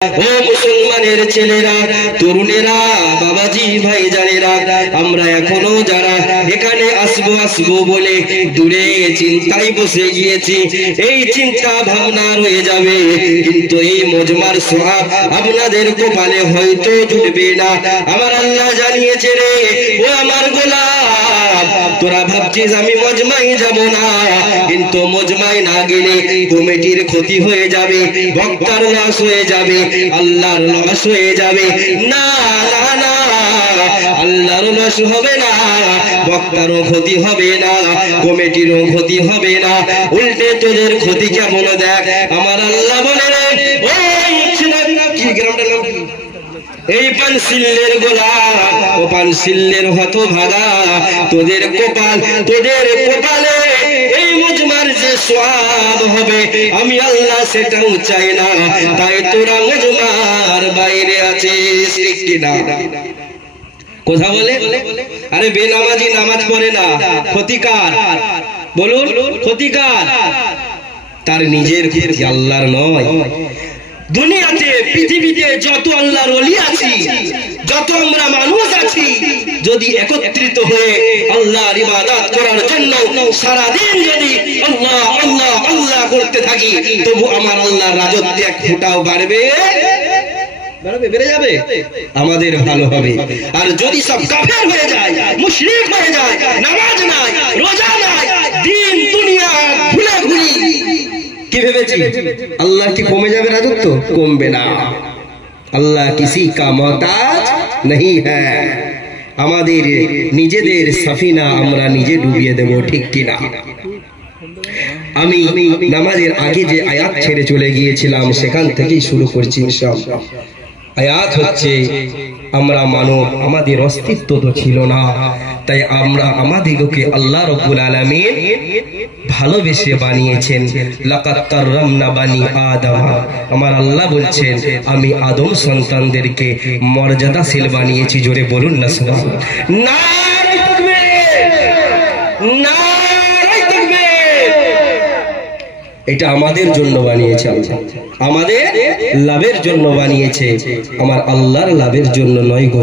ও মুসলমানের ছেলেরা, তরুণেরা, বাবাজি ভাইজানেরা, আমরা এখনো যারা এখানে আসবো বলে দূরে চিন্তায় বসে গিয়েছি, এই চিন্তা ভাবনা রয়ে যাবে, কিন্তু এই মজমার সওয়াব আপনাদের কপালে হয়তো জুটবে না। আমার আল্লাহ জানিয়েছে, রে ও আমার গোলাম, তোরা ভাবছিস আমি মজমায় যাব না, কিন্তু মজমায় না গেলে কমিটির ক্ষতি হয়ে যাবে, বক্তার লস হয়ে যাবে, আল্লাহর লস হয়ে যাবে। না না না, আল্লাহর লস হবে না, বক্তারও ক্ষতি হবে না, কমিটিরও ক্ষতি হবে না, উল্টে তোদের ক্ষতি কেমন দেখ। আমার আল্লাহ বলে, ওই কি গ্রামটার নাম, এই পানশিল্যের গোলাম, ও পানশিল্যের হতভাগা, তোদের কপালে এই মজমার যে সওয়াব হবে আমি আল্লাহ সেটাও চাই না, তাই তোরা মজমার বাইরে আছিস, ঠিক কি না? কথা বলে, আরে বেনামাজি নামাজ পড়ে না, ক্ষতিকার, বলুন ক্ষতিকার, তার নিজের ক্ষতি, আল্লাহর নয়। দুনিয়াতে পৃথিবীতে যত আল্লাহর ওলি আছি, যত আমরা মানুষ আছি, যদি একত্রিত হয়ে আল্লাহর ইবাদত করার জন্য সারা দিন যদি আল্লাহ আল্লাহ আল্লাহ করতে থাকি, তবু আমার আল্লাহর রাজত্ব এক ফোঁটাও বাড়বে বেড়ে যাবে, আমাদের ভালো হবে। আর যদি সব কাফের হয়ে যায়, মুশরিক হয়ে যায়, নামাজ নাই, রোজা নাই, দিন দুনিয়া ভুলে কি ভেবেছি আল্লাহ কি কমে যাবে রাজত্ব? কমবে না। আল্লাহ কিসি কা মোহতাজ नहीं है। আমাদের নিজেদের সাফিনা আমরা নিজে ডুবিয়ে দেব, ঠিক কি না? আমি নামাজের আগে যে আয়াত ছেড়ে চলে গিয়েছিলাম সেখান থেকেই শুরু করছি ইনশাআল্লাহ। আয়াত হচ্ছে, আমরা মানব, আমাদের অস্তিত্ব তো ছিল না, তাই আমরা আমাদেরকে আল্লাহ রাব্বুল আলামিন ভালোবেসে বানিয়েছেন। লাকাদ কাররামনা বানি আদম, আমার আল্লাহ বলছেন আমি আদম সন্তানদেরকে মর্যাদাশীল বানিয়েছি। জোরে বলুন না সুবহানাল্লাহ। নারে তাকবীর, নারে তাকবীর। এটা আমাদের জন্য বানিয়েছে আল্লাহ, আমাদের লাভের জন্য বানিয়েছে, আমার আল্লাহর লাভের জন্য নয় গো।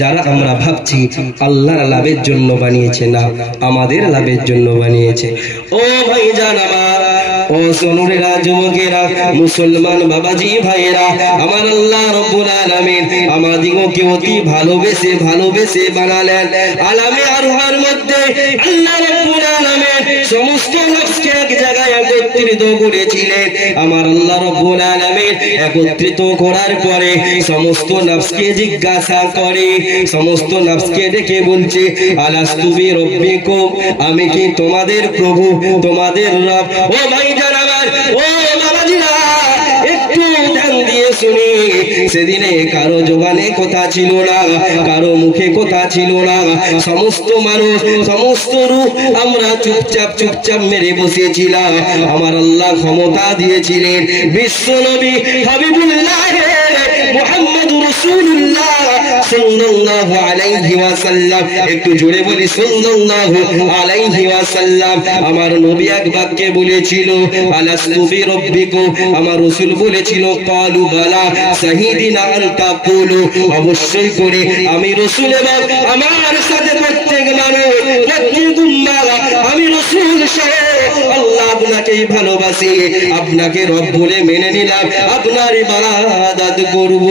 যারা আমরা ভাবছি আল্লাহর লাভের জন্য বানিয়েছে, না, আমাদের লাভের জন্য বানিয়েছে। ও ভাইজান আমার, ও সোনুরেরা, যুবকেরা, মুসলমান বাবাজি ভাইয়েরা, আমার আল্লাহ রাব্বুল আলামিন আমাদিগকে অতি ভালোবেসে বানালেন। আলামে আরওয়ার মধ্যে আল্লাহ রাব্বুল আলামিন সমস্ত নফসকে এক জায়গায় একত্রিত করেছিলেন। আমার আল্লাহ রাব্বুল আলামিন একত্রিত করার পরে সমস্ত নফসকে জিজ্ঞাসা করে, সমস্ত নফসকে ডেকে বলছে, আলাস্তু বিরাব্বিকুম, আমি কি তোমাদের প্রভু, তোমাদের রব? ও ভাইজান আমার, ও বাবাজিরা, একটু ধ্যান দিয়ে শুনি। সেদিনে কারো জবানে কথা ছিল না, কারো মুখে কথা ছিল না, সমস্ত মানুষ, সমস্ত রূহ আমরা চুপচাপ মেরে বসেছিলাম। আমার আল্লাহ ক্ষমতা দিয়েছিলেন বিশ্ব নবী হাবিবুল্লাহ মুহাম্মদুর রাসূলুল্লাহ সাল্লাল্লাহু আলাইহি ওয়াসাল্লাম, একটু জোরে বলি সাল্লাল্লাহু আলাইহি ওয়াসাল্লাম। আমার নবী এক বাক্যে বলেছিল, আলাস্তু বিরাব্বিকুম, আমার রাসূল বলেছিল, ক্বালু বালা শাহিদিনা আন তাকুলু, অবশ্যই করে আমি রাসূল এবং আমার সাথে প্রত্যেক মানুষ, প্রত্যেক উম্মাহ, আমি রাসূল সহ আল্লাহ আপনাকেই ভালোবাসি, আপনাকে রব বলে মেনে নিলাম, আপনার ইবাদত করব।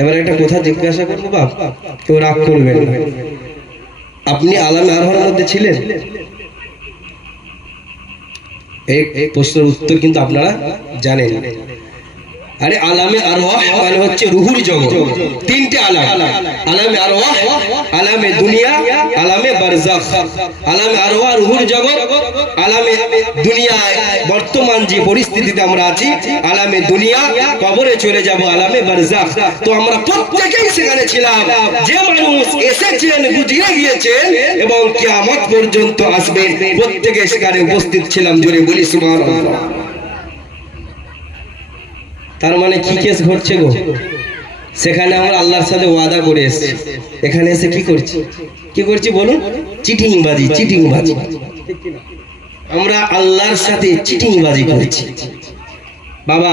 এবার একটা কথা জিজ্ঞাসা করবো বাপ, কেউ রাগ করবেন না, আপনি আলামে আরওয়ার মধ্যে ছিলেন? এই প্রশ্নের উত্তর কিন্তু আপনারা জানেন। আরে আলামে আরওয়াহ মানে হচ্ছে রুহুর জগৎ। তিনটে আলাম, আলামে আরওয়াহ, আলামে দুনিয়া, আলামে বারজাখ। আলামে আরওয়াহ রুহুর জগৎ, আলামে দুনিয়া বর্তমান যে পরিস্থিতিতে আমরা আছি, আলামে দুনিয়া কবরে চলে যাব, আলামে বারজাখ। তো আমরা প্রত্যেকেই সেখানে ছিলাম। যে মানুষ এসেছেন, গুজিয়ে গিয়েছেন এবং কিয়ামত পর্যন্ত আসবেন, প্রত্যেকে সেখানে উপস্থিত ছিলাম। জোরে বলি সুবহানাল্লাহ। তার মানে কি কেস ঘটছে গো? সেখানে আমরা আল্লাহর সাথে ওয়াদা করে এসেছি, এখানে এসে কি করছি বলুন? চিটিংবাজি। আমরা আল্লাহর সাথে চিটিংবাজি করেছি। বাবা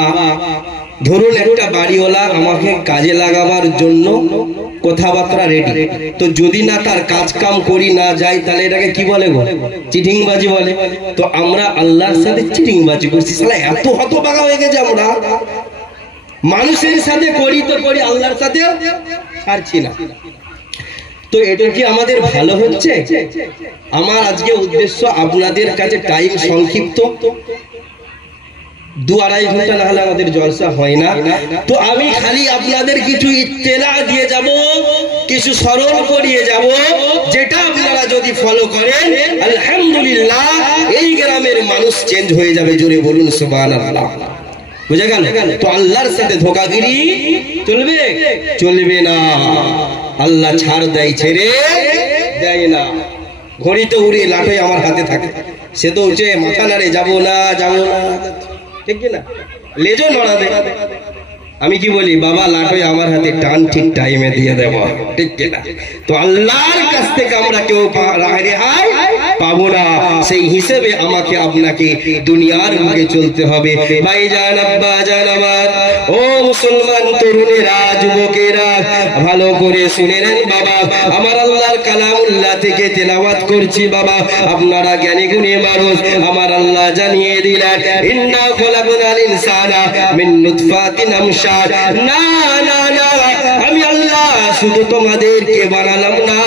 ধরুন একটা বাড়িওয়ালা আমাকে কাজে লাগাবার জন্য কথাবার্তা রেডি, তো যদি না তার কাজ কাম করি না যাই তাহলে এটাকে কি বলে গো? চিটিংবাজি বলে। তো আমরা আল্লাহর সাথে চিটিংবাজি করছি, শালা এত হতভাগা হয়ে গেছে আমরা। মানুষের সাথে করি তো করি, আল্লাহর সাথে ছাড়ছি না। তো এটা কি আমাদের ভালো হচ্ছে? আমার আজকে উদ্দেশ্য আপনাদের কাছে টাইম সংক্ষিপ্ত, 2-2.5 ঘন্টা না হলে আমাদের জলসা হয় না। তো আমি খালি আপনাদের কিছু ইত্তেলা দিয়ে যাব, কিছু স্মরণ করিয়ে যাব, যেটা আপনারা যদি ফলো করেন আলহামদুলিল্লাহ এই গ্রামের মানুষ চেঞ্জ হয়ে যাবে। জোরে বলুন সুবহানাল্লাহ। বুঝে গেল? তো আল্লাহর সাথে ধোঁকাগিরি চলবে? চলবে না। আল্লাহ ছাড় দেয়, ছেড়ে দেয় না। ঘড়ি তো উড়ে লাঠই আমার হাতে থাকে, সে তো উঠে মাথা নাড়ে যাবো না যাবো না, ঠিক না? লেজও নড়াবে। আমি কি বলি, বাবা লাঠই আমার হাতে টান ঠিক টাইমে দিয়ে দেব, ঠিক না? তো আল্লাহর কাছ থেকে আমরা কেউ রেহাই পাবো না। সেই হিসেবে আমাকে আপনাকে দুনিয়ার বুকে চলতে হবে। ভাইজান, আব্বা জান আমার, ও মুসলমান তরুণেরা, যুবকেরা, ভালো করে শুনে নেন বাবা। আমার আল্লাহর কালামুল্লাহ থেকে তেলাওয়াত করছি বাবা। আপনারা জ্ঞানী গুণী মানুষ, আমার আল্লাহ জানিয়ে দিলেন ইন্না খলাকনাল ইনসানা মিন নুতফাতিন আমশাদ। না না না, আমি আল্লাহ শুধু তোমাদেরকে বানালাম না,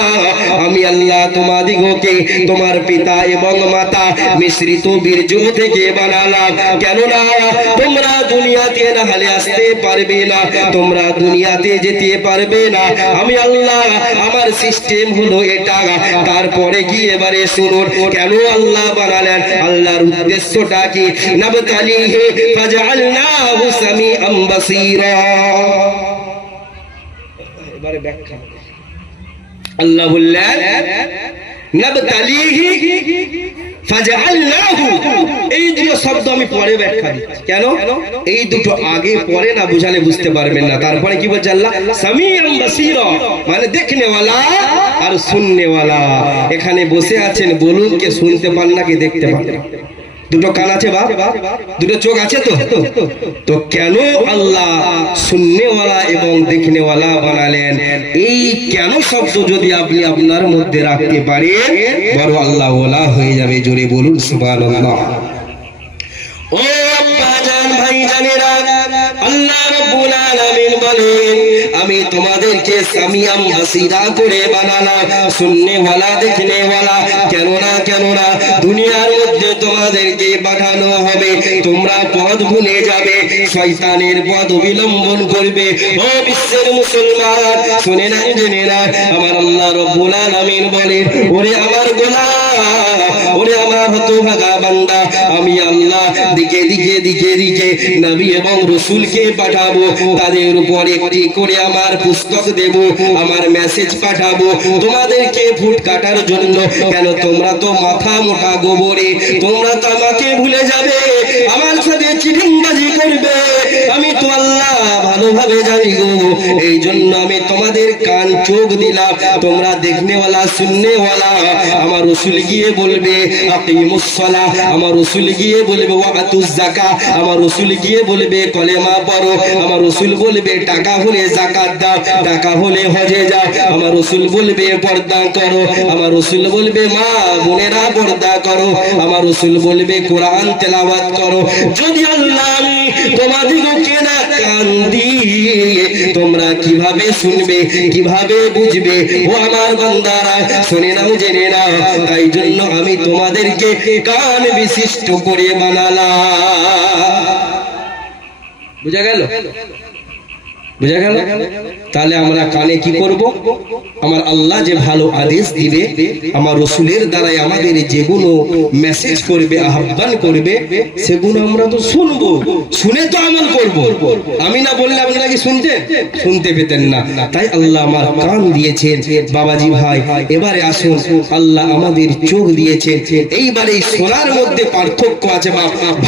আমি আল্লাহ তোমাদিগকে তোমার পিতা এবং মাতা মিশ্রিত বীর্য থেকে বানালাম। কেননা তোমরা দুনিয়াতে না হলে আসতে পারবে না, তোমরা দুনিয়াতে যেতে পারবে না। আমি আল্লাহ, আমার সিস্টেম হলো এটা। তারপরে কি এবারে শুনুন কেন আল্লাহ বানালেন, আল্লাহর উদ্দেশ্যটা কি? নাবতালিহি ফাজআলনাহু সামিআম বাসীরা। এবারে ব্যাখ্যা। আল্লাহ বললেন নাবতালিহি ফাজআলনাহু, এই দুটো শব্দ আমি পরে ব্যাখ্যা দিচ্ছি। কেন? এই দুটো আগে পরে না বুঝালে বুঝতে পারবেন না। তারপরে কি বলছে আল্লাহ? সামিআম বাসীরা, মানে দেখনে ওয়ালা আর শুননে ওয়ালা। এখানে বসে আছেন, বলুন কে শুনতে পান নাকি দেখতে পান? দুটো কান আছে বাপ, দুটো চোখ আছে তো। তো কেন আল্লাহ শুননেওয়ালা এবং দেখনেওয়ালা বানালেন? এই কেন শব্দ যদি আপনি আপনার মধ্যে রাখতে পারেন, বড় আল্লাহ ওয়ালা হয়ে যাবে। জোরে বলুন সুবহানাল্লাহ। ও আব্বা জান, ভাই জানেরা, আল্লাহ রাব্বুল আলামিন বলেন আমি তোমাদেরকে সামিআম বাসীরা করে বানালাম, শুননেওয়ালা দেখনেওয়ালা। কেননা দুনিয়ার মধ্যে তোমাদেরকে পাঠানো হবে, তোমরা পথ ভুলে যাবে, শয়তানের পথ অবলম্বন করবে। ও বিশ্বের মুসলমান, শুনে না জেনে না, আমার আল্লাহ রাব্বুল আলামিন বলেন ওরে আমার গোলাম, ওরে আমার হতভাগা বান্দা, আমি আল্লাহ দিকে দিকে দিকে দিকে নবী এবং রাসূলকে পাঠাবো, তাদের উপর একটি করে আমার পুস্তক দেব, আমার মেসেজ পাঠাবো তোমাদেরকে ফুট কাটার জন্য। কেন? তোমরা তো মাথা মোটা গোবরে, তোমরা তো আমাকে ভুলে যাবে, আমার সাথে চিটিংবাজি করবে। আমি তো আল্লাহ ভালোভাবে জানি গো, এই জন্য আমি তোমাদের কান চোখ দিলাম, তোমরা দেখনেওয়ালা শুননেওয়ালা। আমার রাসূল গিয়ে বলবে আকিমুস সালাহ, আমার রাসূল গিয়ে বলবে ওয়াতুজ যাকাত, আমার রাসূল গিয়ে বলবে কলেমা পড়ো, আমার রাসূল বলবে টাকা হলে যাকাত দাও, টাকা হলে হজে যাও, আমার রাসূল বলবে পর্দা করো, আমার রাসূল বলবে মা বোনেরা পর্দা করো, আমার রাসূল বলবে কোরআন তেলাওয়াত করো। যদি আল্লাহ আমি তোমাদিগকে না কান দিয়ে, তোমরা কিভাবে শুনবে, কিভাবে বুঝবে? ও আমার বান্দারা, শুনে নাও জেনে নাও, তাই জন্য আমি তোমাদেরকে কান বিশিষ্ট করে বানালাম। বুঝা গেল? বুঝা গেল? তাহলে আমরা কানে কি করব? আমার আল্লাহ যে ভালো আদেশ দিবে, আমার রাসূলের দ্বারাই আমাদের যেগুলো মেসেজ করবে, আহ্বান করবে, সেগুলো আমরা তো শুনবো, শুনে তো আমল করব। আমি না বললে আপনারা কি শুনতে পেতেন না। তাই আল্লাহ আমার কান দিয়েছেন। বাবাজি ভাই, এবারে আসুন, আল্লাহ আমাদের চোখ দিয়েছেন। এইবারে শোনার মধ্যে পার্থক্য আছে।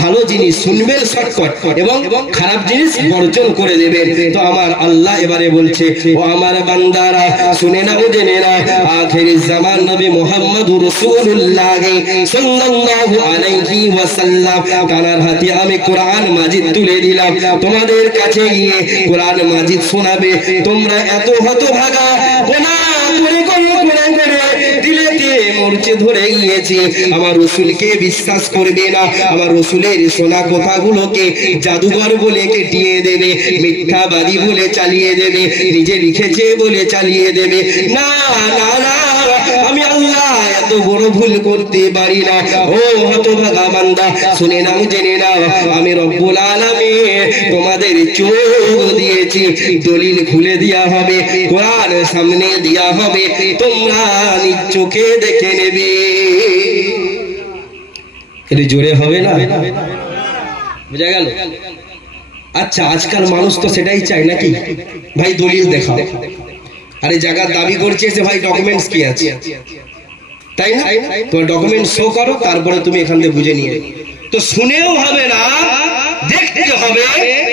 ভালো জিনিস শুনবেন শর্টকাট, এবং খারাপ জিনিস বর্জন করে দেবেন। তো আমার আল্লাহ এবারে বলছে, ও আমার বান্দারা শুনে নাও জেনে নাও, আখির জামান নবী মুহাম্মদুর রাসূলুল্লাহ সাল্লাল্লাহু আলাইহি ওয়াসাল্লাম তার হাতে আমি কোরআন মাজিদ তুলে দিলাম, তোমাদের কাছে গিয়ে কোরআন মাজিদ শোনাবে। তোমরা এত হতভাগা, গুনাহ করে দিলেতে মরচে ধরে গিয়েছে, আমার রাসূলকে বিশ্বাস করবে না, আমার রাসূলের শোনা কথাগুলোকে জাদুঘর বলে কেটিয়ে দেবে, মিথ্যাবাদী বলে চালিয়ে দেবে, নিজে লিখেছে বলে চালিয়ে দেবে। না না না, আমি আল্লাহ এত বড় ভুল করতে পারি না। ও হতভাগা বান্দা, শুনে নাও জেনে নাও, আমি রব্বুল আলামিন তোমাদের চোখ দিয়েছি, দলিল খুলে দেয়া হবে, কোরআন সামনে দেয়া হবে, তোমরা নিজ চোখে দেখে নেবে। এটা জোরে হবে না? বুঝা গেল? আচ্ছা, আজকাল মানুষ তো সেটাই চায় নাকি, ভাই দলিল দেখাও। আরে জায়গা দাবি করছে যে ভাই ডকুমেন্টস কি আছে, তাই না? তো ডকুমেন্ট শো করো, তারপরে তুমি এখান থেকে বুঝে নিয়ে। তো শুনেও হবে না, দেখতে হবে।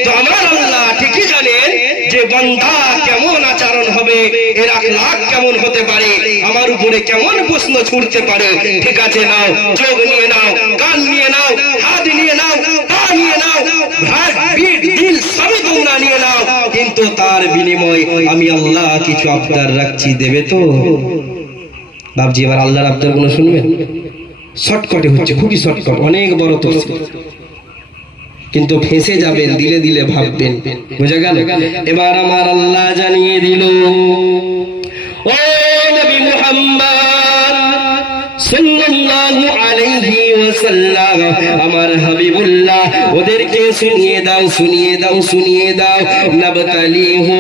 তো আমার আল্লাহ ঠিকই জানেন যে বান্দা কেমন আচরণ হবে, এর আখলাক কেমন হতে পারে, আমার উপরে কেমন প্রশ্ন ছুড়তে পারে। ঠিক আছে, নাও, চোখ নিয়ে নাও, কান নিয়ে নাও, হাত নিয়ে নাও, পা নিয়ে নাও, হাত, পিঠ, দিল সবই তোমরা নিয়ে নাও, কিন্তু তার বিনিময় আমি আল্লাহ কিছু আবদার রাখছি, দেবে তো? বাবজি, এবার আল্লাহর আবদার গুলো শুনবেন। শর্টকাটে হচ্ছে, খুবই শর্টকাট, অনেক বড় তফসির, কিন্তু ফেঁসে যাবেন, দিলে দিলে ভাববেন। বুঝা গেল? এবার আমার আল্লাহ জানিয়ে দিল, ও নবী মুহাম্মদ সাল্লাল্লাহু আলাইহি ওয়াসাল্লাম, আমার হাবিবুল্লাহ, ওদেরকে শুনিয়ে দাও, শুনিয়ে দাও, শুনিয়ে দাও। নাবতালিহু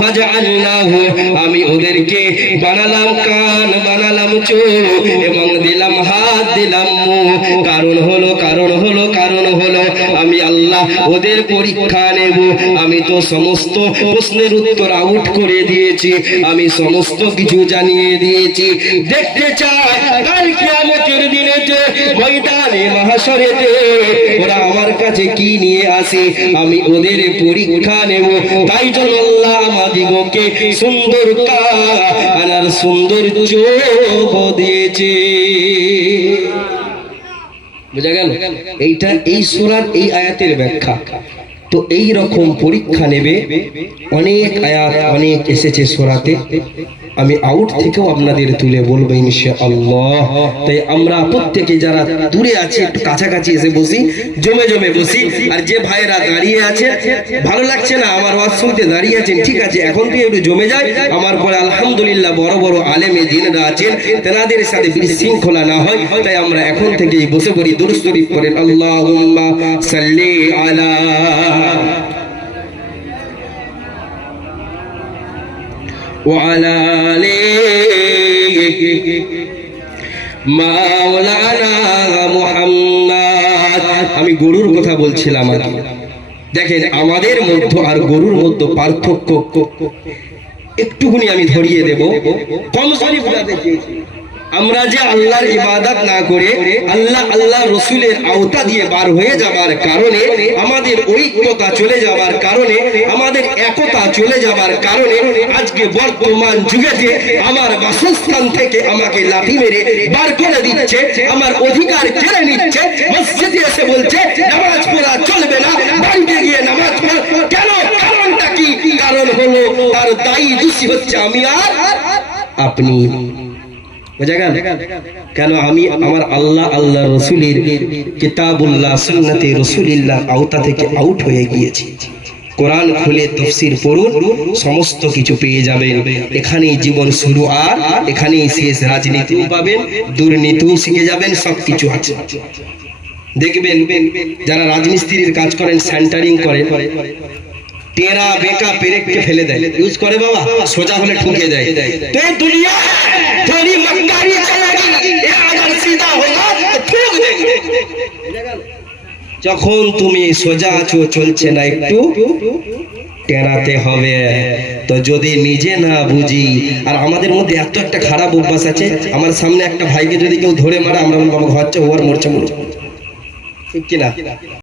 ফাজআলনাহু, আমি ওদেরকে বানালাম কান, বানালাম চোখ, এবং দিলাম হাত, দিলাম মুখ। কারণ হলো, কারণ হলো, কারণ হলো আমি আল্লাহ ওদের পরীক্ষা নেব। আমি তো সমস্ত প্রশ্নের উত্তর আউট করে দিয়েছি, আমি সমস্ত কিছু জানিয়ে দিয়েছি। দেখতে চাই কাল কিয়ামতের দিনেতে, ময়দানে মাহশরেতে ওরা আমার কাছে কি নিয়ে আসে, আমি ওদের পরীক্ষা নেব। তাই জন্য আল্লাহ আমাদিগকে সুন্দর কান আর সুন্দর চোখ দিয়েছে। বুঝা গেল? এইটা এই সূরার এই আয়াতের ব্যাখ্যা। তো এই রকম পরীক্ষা নেবে অনেক আয়াত, অনেক এসেছে সূরাতে, আমি আউট থেকেও আপনাদের তুলে বলবো ইনশাআল্লাহ। তাই আমরা প্রত্যেকে যারা দূরে আছি একটু কাছাকাছি এসে বসি, জমে জমে বসি। আর যে ভাইরা দাঁড়িয়ে আছে, ভালো লাগছে না আমার ওয়াজ শুনতে, দাঁড়িয়ে আছেন, ঠিক আছে, এখন থেকে একটু জমে যায়। আমার পরে আলহামদুলিল্লাহ বড় বড় আলেমে দ্বীনরা আছেন, তেনাদের সাথে বিশৃঙ্খলা না হয়, তাই আমরা এখন থেকেই বসে পড়ি। দুরূদ শরীফ পড়েন, আল্লাহুম্মা সাল্লি আলা وعلى آل মাওলানা মুহাম্মদ। আমি গরুর কথা বলছিলাম। আর দেখেন, আমাদের মধ্যে আর গরুর মধ্যে পার্থক্য একটুখানি আমি ধরিয়ে দেব, কম সরি বুঝাতে চেয়েছি। আমরা যে আল্লাহর ইবাদত না করে আল্লাহ রসুলের আওতা দিয়ে বার হয়ে যাবার কারণে, আমাদের ঐক্যতা চলে যাবার কারণে, আমাদের একতা চলে যাবার কারণে আজকে বর্তমান যুগেতে আমার বাসস্থান থেকে আমাকে লাঠি মেরে বার করে দিচ্ছে, আমার অধিকার কেড়ে নিচ্ছে। মসজিদে এসে বলছে নামাজ পড়া চলবে না, বাড়িতে গিয়ে নামাজ পড়। কেন? কারণটা কি? কারণ হলো তার দায়ী দোষী হচ্ছে আমি আর আপনি। বুঝা গেল? কেন? আমি আমার আল্লাহ রসুলের কিতাবুল্লাহ সুন্নতে রাসূলুল্লাহ আওতা থেকে আউট হয়ে গিয়েছি। কোরআন খুলে তাফসীর পড়ুন, সমস্ত কিছু পেয়ে যাবেন। এখানেই জীবন শুরু আর এখানেই শেষ। রাজনীতিও পাবেন, দুর্নীতিও শিখে যাবেন, সবকিছু আছে। দেখবেন যারা রাজমিস্ত্রির কাজ করেন, সেন্টারিং করেন, টেরা বেকা পেরেককে ফেলে দেয়, ইউজ করে বাবা, সোজা হলে ঠুকে দেয়। তো দুনিয়া थोड़ी मक्कारी चलेगी, ये अगर सीधा होगा तो ठोक देंगे। যখন তুমি সোজা আছো, চলছে না, একটু টেরাতে হবে। তো যদি নিজে না বুঝি, আর আমাদের মধ্যে এত একটা খারাপ অভ্যাস আছে, আমার সামনে একটা ভাইকে যদি কেউ ধরে মারে, আমরা বলবো বাবা হচ্ছে ওর মরছে, ঠিক কিনা?